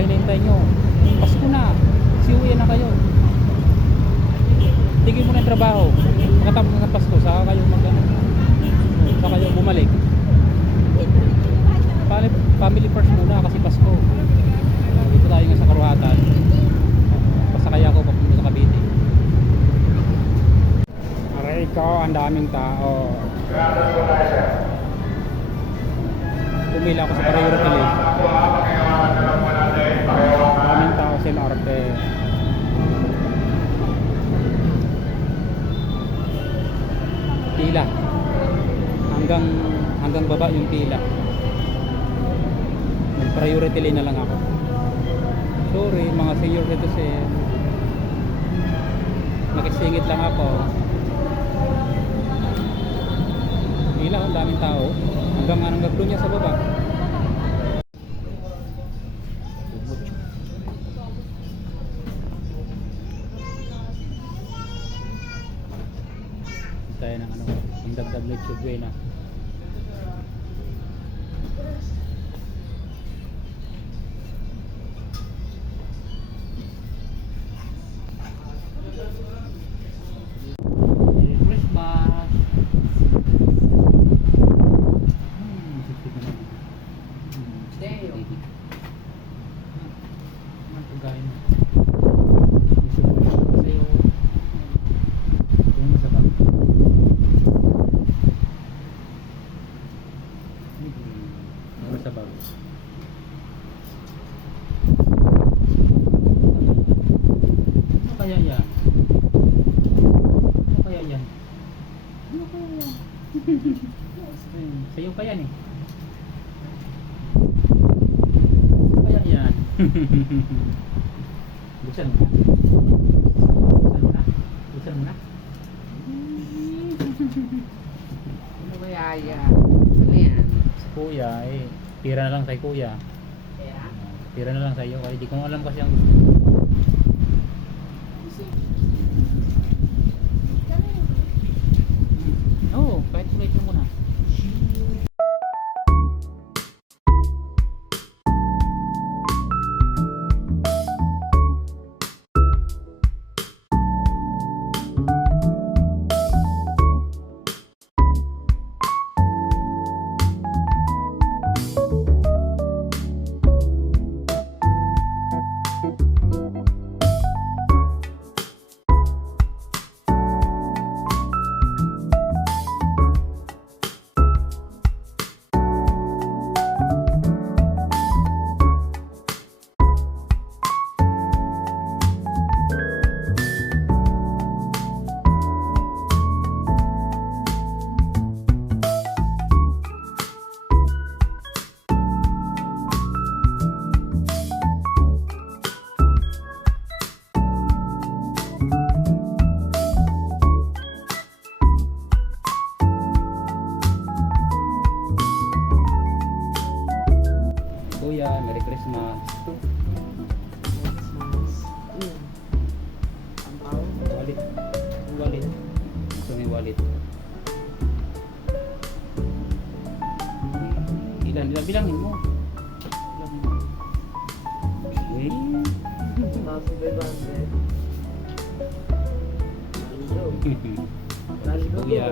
pa hinihintay nyo? Pasko na. Siuwi na kayo. Tigil mo na yung trabaho. Pagkatapos ng Pasko, saka kayo saka kayo bumalik. Family first muna kasi Pasko. Dito tayo nga sa Karuhatan. Pasakay ako papunta sa Cavite. Aray ko, ang daming tao. Pumila ako sa priority list. Daming tao sa Marte. Pila. Hanggang baba yung pila. Priority lane na lang ako. Sorry mga senior citizen. Nakisingit lang ako. Pila, ang daming tao. Hanggang doon niya sa baba. Tayo ng ang dagdag na tubeway na. Sa'yo pa yan eh. Kaya yan. Buksan mo na. Buksan mo na. Buksan mo na. Ano kaya yan? Ano yan? Sa kuya eh. Tira na lang kay kuya. Kaya? Tira na lang sa'yo. Kaya di ko alam kasi ang gusto. Oo, kahit plate mo na. Kuya, Merry Christmas. Wallet. Wallet. Ito may wallet. Ilan bilangin mo. Okay. Kuya.